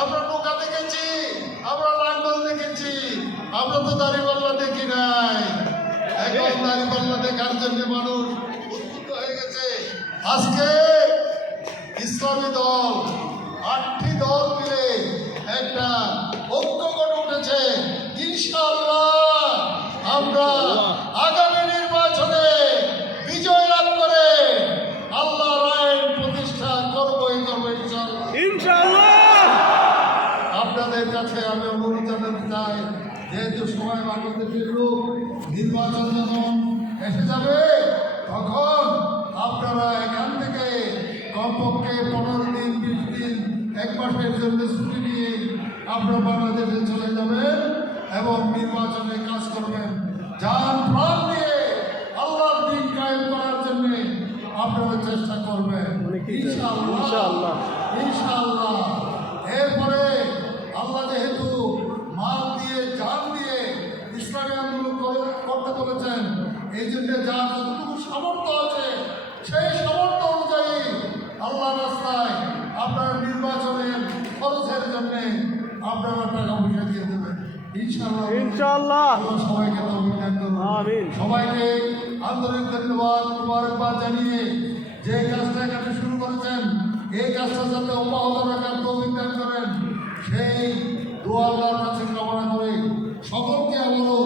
আমরা টোকা দেখেছি, আমরা লাঙ্গল দেখেছি, আমরা তো দাড়িপাল্লা দেখি নাই। এখন দাড়িপাল্লা দেখার জন্য মানুষ উদ্বুদ্ধ হয়ে গেছে। আজকে ইসলামী দল 8টি দল মিলে একটা ঐক্য গড়ে উঠেছে। ইনশাআল্লাহ আমরা আগামী নির্বাচনে বিজয় লাভ করে আল্লাহর আইন প্রতিষ্ঠা করবই করবো ইনশাআল্লাহ। আপনাদের কাছে আমি অনুরোধ জানাতে চাই, যেহেতু সময় বাংলাদেশের লোক নির্বাচন যখন এসে যাবে, তখন আপনারা এখান থেকে কমপক্ষে 15 দিন 20 দিন 1 মাসের জন্য ছুটি নিয়ে আপনারা বাংলাদেশে চলে যাবেন এবং নির্বাচনে কাজ করবেন। যান প্রাণ দিয়ে আল্লাহর দিন কায়েম করার জন্য আপনারা চেষ্টা করবেন ইনশাআল্লাহ ইনশাআল্লাহ। এরপরে আল্লাহ যেহেতু মাল দিয়ে জান দিয়ে ইসলামী আন্দোলন করতে বলেছেন, এই জন্য যা যতটুকু সামর্থ্য আছে সেই সামর্থ্য অনুযায়ী আল্লাহ রাস্তায় আপনারা নির্বাচনের খরচের জন্য আপনারা টাকা পয়সা দিয়ে দেবেন ইনশাআল্লাহ। সবাইকে সবাইকে আন্তরিক ধন্যবাদ মুবারকবাদ জানিয়ে যে কাজটা এখানে শুরু করেছেন, এই কাজটা যাতে অব্যাহত রাখার তৌফিক দান করেন, সেই দোয়া আল্লাহর কাছে কামনা করে সকলকে আবারও